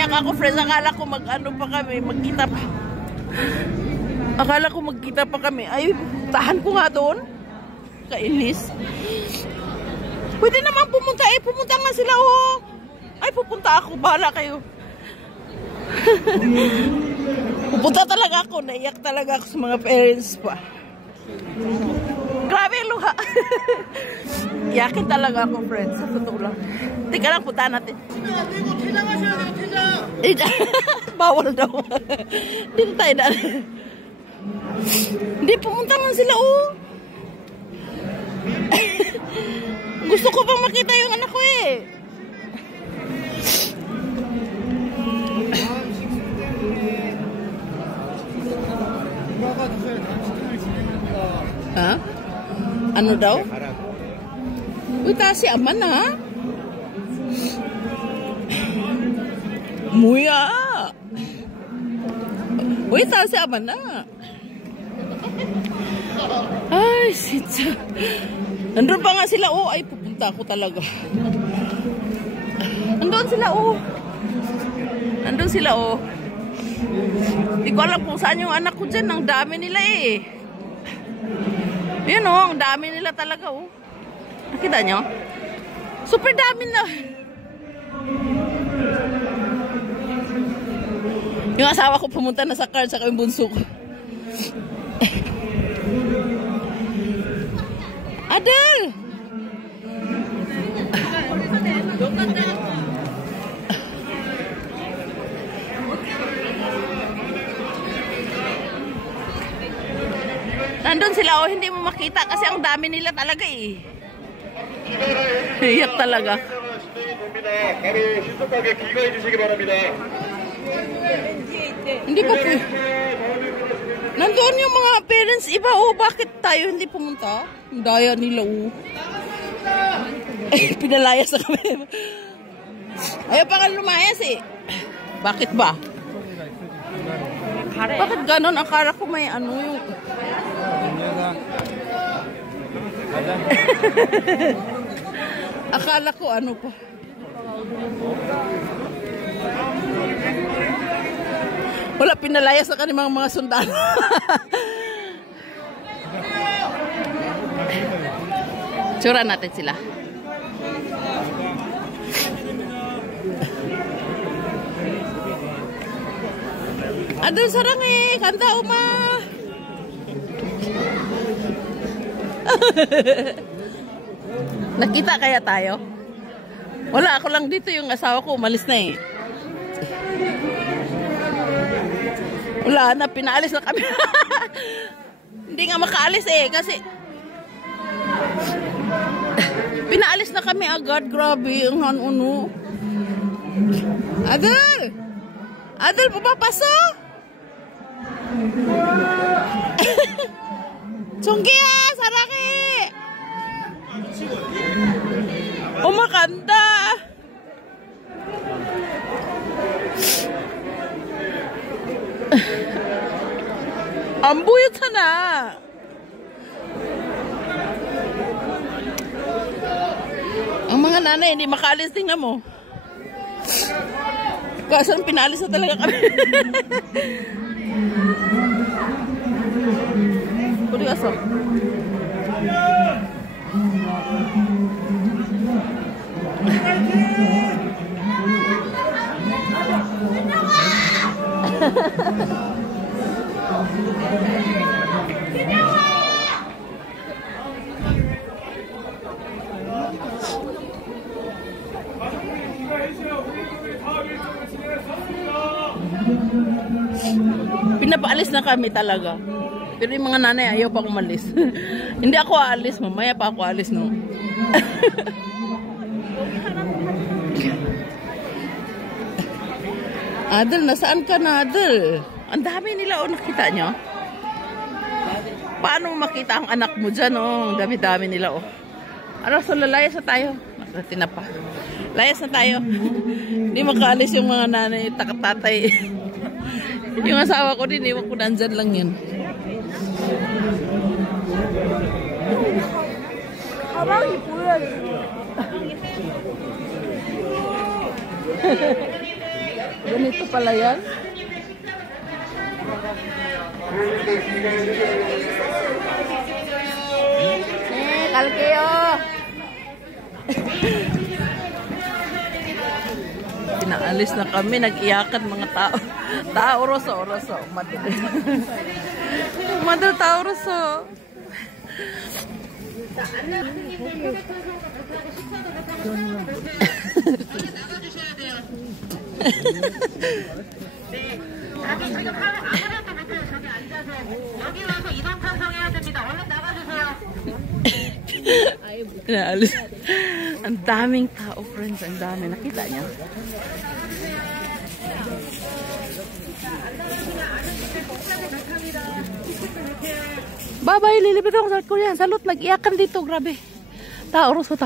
Ako, friends, akala ko mag-ano pa kami, magkita pa. Akala ko magkita pa kami. Ay, tahan ko nga doon. Kainis. Pwede naman pumunta eh. Pumunta nga sila, oh. Ay, pupunta ako. Bahala kayo. Pupunta talaga ako. Naiyak talaga ako sa mga parents pa. Grabe luha. Yakin talaga ako, friends. Sa totoo lang. Tika lang, punta natin. Bawal daw. Dito tayo na. Hindi, pumunta man sila, oh. Gusto ko pang makita yung anak ko, eh. Ha? Ano daw? Uy, si aman na. Muya. Uy, si aman na. Ay, sitsa. Nandun pa nga sila, oh. Ay, pupunta ako talaga. Nandun sila, oh. Nandun sila, oh. Hindi ko alam kung saan yung anak ko dyan. Ang dami nila, eh. Yun, oh. Ang dami nila talaga, oh. Nakita nyo? Super dami na. Yung asawa ko pumunta na sa car, saka yung bunso ko. Adel! Nandun sila, oh, hindi mo makita kasi ang dami nila talaga, eh. Iyak talaga. Hindi pa po. Nandun yung mga parents iba, oh, bakit tayo hindi pumunta? Daya nila, oh. Eh, pinalayas na kami. Ayaw pa nga lumayas, eh. Bakit ba? Bakit ganon? Akala ko may ano yung... Akala ko ano pa. Wala, pinalayas na kanimang mga sundalo. Tsura natin sila. Adul sarang eh, kanta uma. Nakita kaya tayo? Wala, ako lang dito, yung asawa ko umalis na eh. Wala na, pinaalis na kami. Hindi nga makaalis eh, kasi pinaalis na kami agad. Grabe, ang hanuno. Adel! Adel, pupapasok! Chonggiya, saraki! Umakanda! Ang buyot sana! Ang mga nanay, hindi makaalis, tingnan mo. Kasan pinalis na talaga kami. Pwede asap. Pinapaalis na kami talaga. Pero yung mga nanay ayaw pa umalis. Hindi ako aalis, mamaya pa ako aalis, no. Adel, nasaan ka na, Adel? Ang dami nila, oh, nakita nyo? Paano makita ang anak mo dyan, oh? Ang dami-dami nila, oh. Ano, so lalayas na tayo. Tinapa. Layas na tayo. Hindi makaalis yung mga nanay, takatatay. Yung asawa ko din, iwan ko nandyan lang yun. 가방이 보여요. Ganito pala yan. Kalkeo! Pinaalis na kami, nag-iyakan mga tao. Tao roso. Madal. Madal tao roso. Pinaalis. Ang daming tao, friends. Ang dami. Nakita niya? Bye-bye. Lilipit ako sa Korean. Salot. Nag-iyakan dito. Grabe. Tao roso.